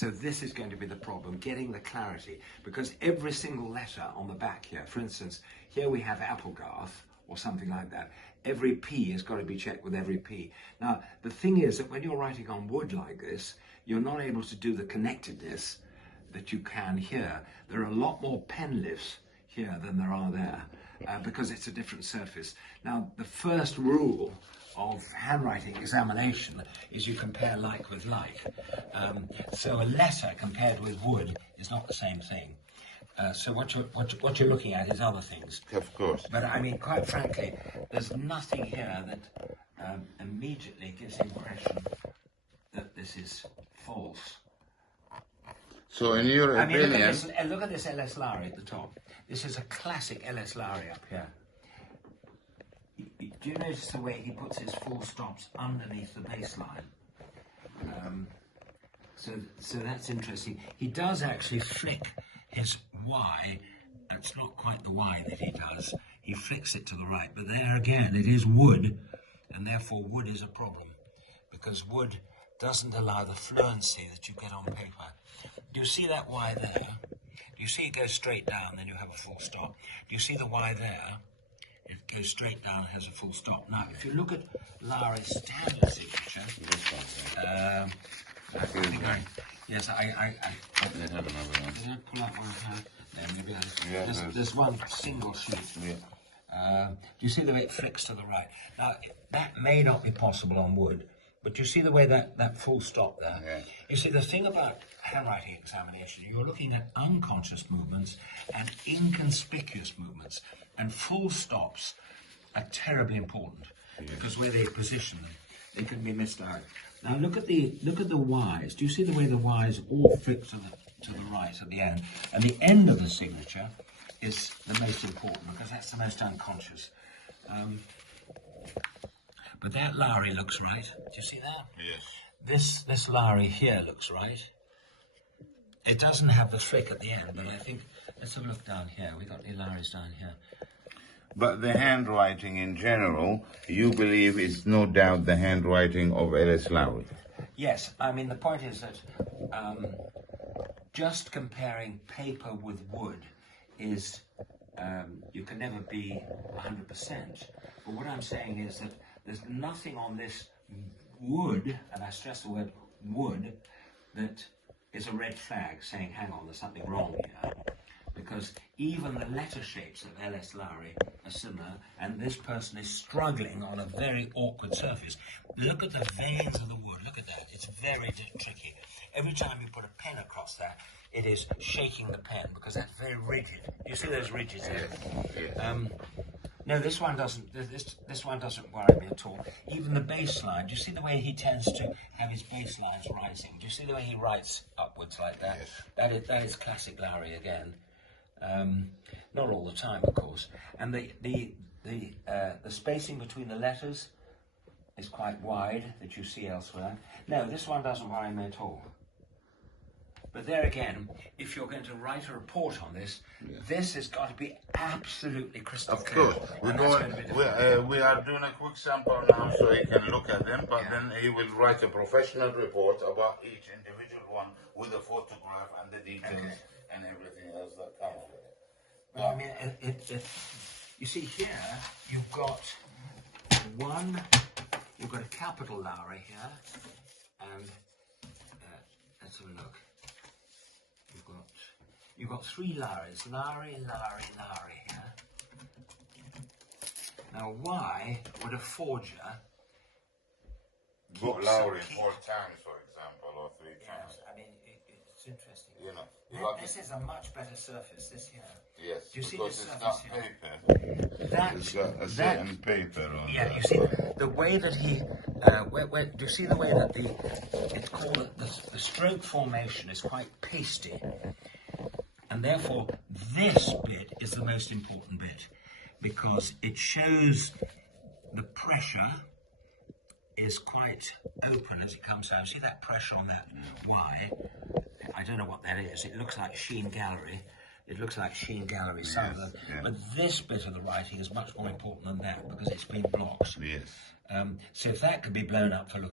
So this is going to be the problem, getting the clarity, because every single letter on the back here, for instance, here we have Applegarth or something like that. Every P has got to be checked with every P. Now, the thing is that when you're writing on wood like this, you're not able to do the connectedness that you can here. There are a lot more pen lifts here than there are there, because it's a different surface. Now, the first rule of handwriting examination is you compare like with like. So a letter compared with wood is not the same thing. So what you're looking at is other things. Of course. But I mean, quite frankly, there's nothing here that immediately gives the impression that this is false. So in your opinion... Look at this LS Lowry at the top. This is a classic LS Lowry up here. Do you notice the way he puts his full stops underneath the baseline? So that's interesting. He does actually flick his Y. That's not quite the Y that he does. He flicks it to the right. But there again, it is wood, and therefore wood is a problem, because wood doesn't allow the fluency that you get on paper. Do you see that Y there? Do you see it goes straight down, then you have a full stop? Do you see the Y there? It goes straight down and has a full stop. Now, if you look at Lowry's standard signature, yes, I They have another one. did I pull out one of her? No, maybe there's one single sheet. Yeah. Do you see the way it flicks to the right? Now, that may not be possible on wood, but you see the way that full stop there? Yeah. You see, the thing about handwriting examination, you're looking at unconscious movements and inconspicuous movements, and full stops are terribly important, because where they position them, they can be missed out. Now look at the Y's. Do you see the way the Y's all flick to the right at the end? And the end of the signature is the most important, because that's the most unconscious. But that Lowry looks right. Do you see that? Yes. This Lowry here looks right. It doesn't have the flick at the end, but I think, let's have a look down here. We've got the Lowrys down here. But the handwriting in general, you believe is no doubt the handwriting of L.S. Lowry? Yes, I mean, the point is that just comparing paper with wood is, you can never be 100%. But what I'm saying is that there's nothing on this wood, and I stress the word wood, that is a red flag saying, hang on, there's something wrong here. Because even the letter shapes of L.S. Lowry are similar, and this person is struggling on a very awkward surface. Look at the veins of the wood. Look at that. It's very tricky. Every time you put a pen across that, it is shaking the pen, because that's very rigid. You see those ridges there? No, this one doesn't. This one doesn't worry me at all. Even the baseline. Do you see the way he tends to have his baselines rising? Do you see the way he writes upwards like that? Yes. That is classic Lowry again. Not all the time, of course. And the spacing between the letters is quite wide, that you see elsewhere. No, this one doesn't worry me at all. But there again, if you're going to write a report on this, this has got to be absolutely crystal clear. Of course. We are doing a quick sample now so he can look at them, but then he will write a professional report about each individual one with a photograph and the details and everything else that comes with it. Well, I mean, you see here, you've got a capital Lowry here, and let's have a look. You've got three Lowrys, Lowry, Lowry, Lowry here. Now, why would a forger Got Lowry 4 times, for example, or 3 times? I mean, it's interesting. You know, this is a much better surface, this here. Yes, Do you see because this it's surface not here? paper. It's got a certain paper on Yeah, it. you see the way that he, do you see the way that it's called, the stroke formation is quite pasty. And therefore, this bit is the most important bit, because it shows the pressure is quite open as it comes down. See that pressure on that Y? I don't know what that is. It looks like Sheen Gallery. It looks like Sheen Gallery, Southern. Yes. But this bit of the writing is much more important than that, because it's been blocked. Yes. So if that could be blown up for